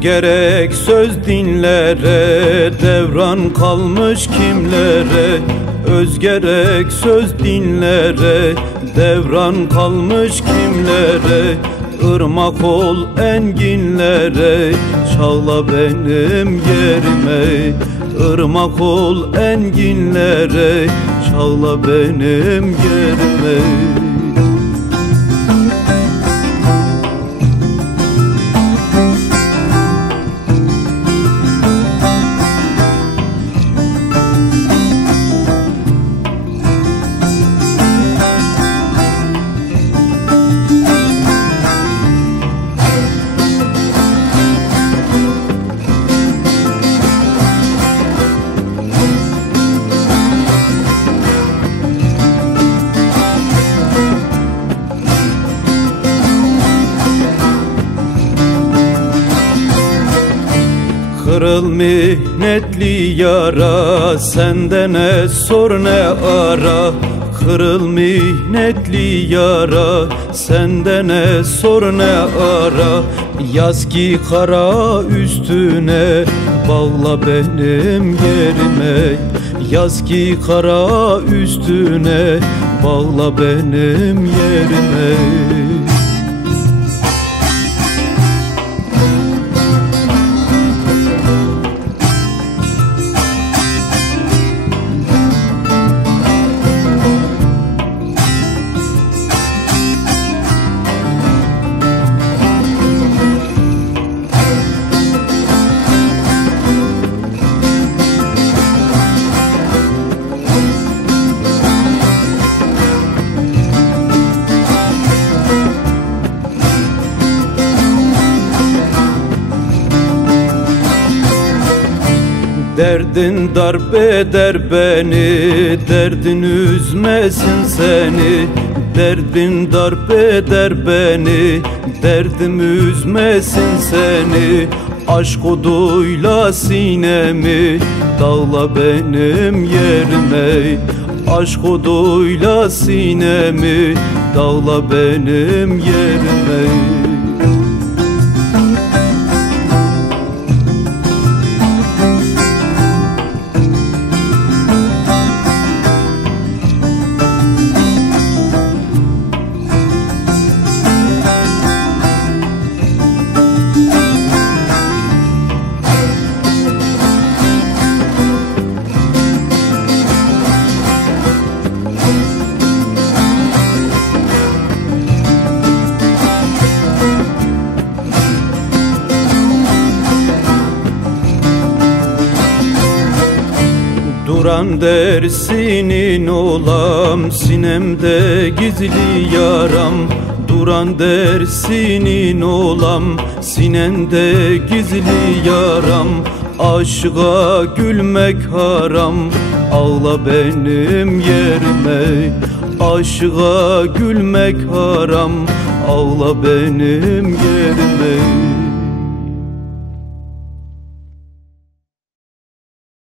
gerek söz dinlere, devran kalmış kimlere? Öz gerek söz dinlere, devran kalmış kimlere? Irmak ol enginlere, çağla benim yerime. Irmak ol enginlere, çağla benim yerime. Kırıl mihnetli yara, sende ne sor ne ara. Kırıl mihnetli yara, sende ne sor ne ara. Yaz ki kara üstüne, bağla benim yerime. Yaz ki kara üstüne, bağla benim yerime. Derdin darp eder beni, derdin üzmesin seni. Derdin darp eder beni, derdim üzmesin seni. Aşk oduyla sinemi, dağla benim yerime. Aşk oduyla sinemi, dağla benim yerime. Duran dersinin olam, sinemde gizli yaram. Duran dersinin olam, sinemde gizli yaram. Aşığa gülmek haram, ağla benim yerime. Aşığa gülmek haram, ağla benim yerime.